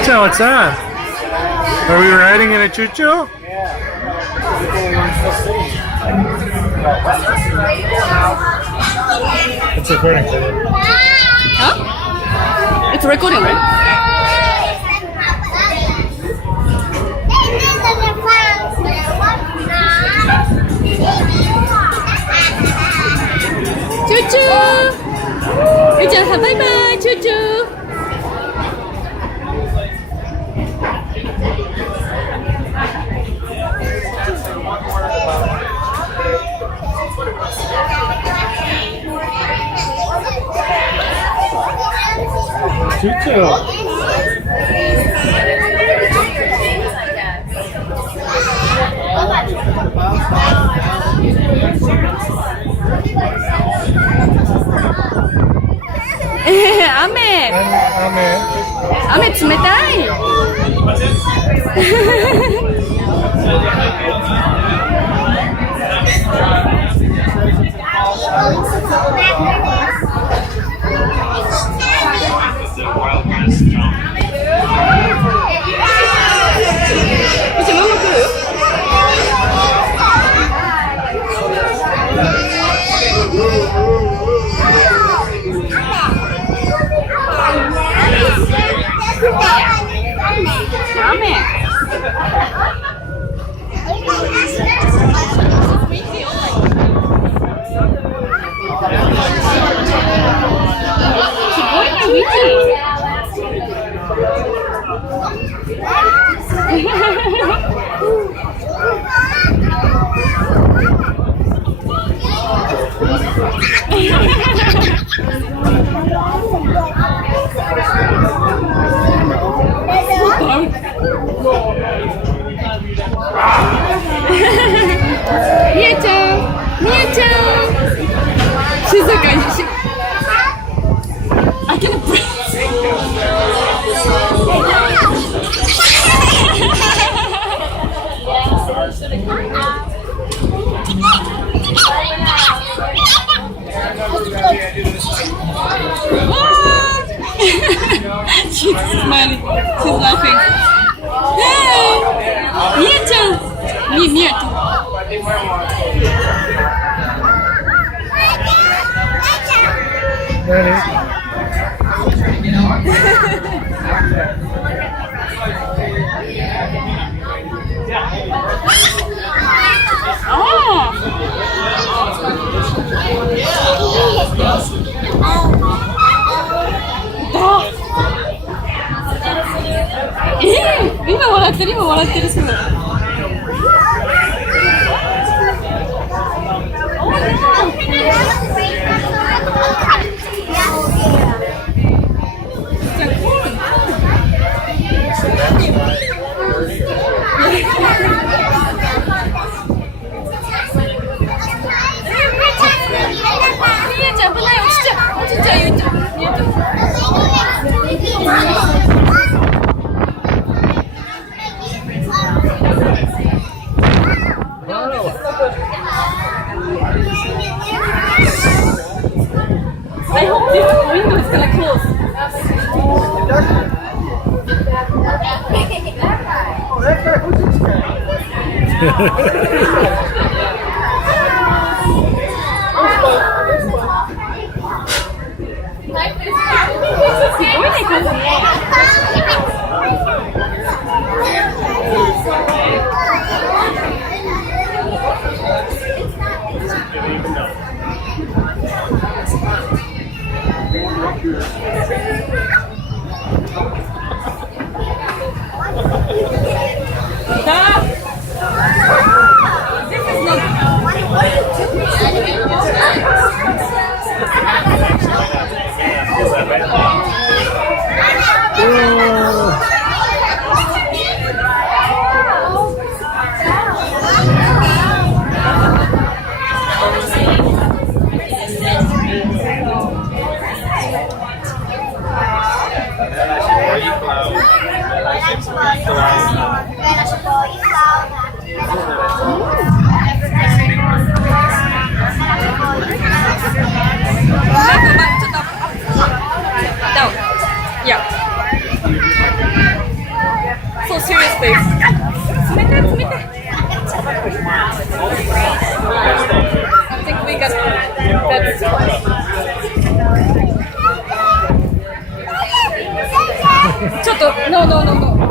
Lisa, what's that? Are we riding in a choo-choo? It's recording. Huh? It's recording, right? Choo-choo! Chào bye bye, choo-choo! Choo-choo! Ame! Ame, 冷たいShe's smiling. She's laughing. Hey! Mia-chan! Mia.今笑ってるすごい。I hope this window is gonna close. Stop! This is not. Down. Yeah. So serious face. 冷たい冷たい I think we got that. ちょっと no no no no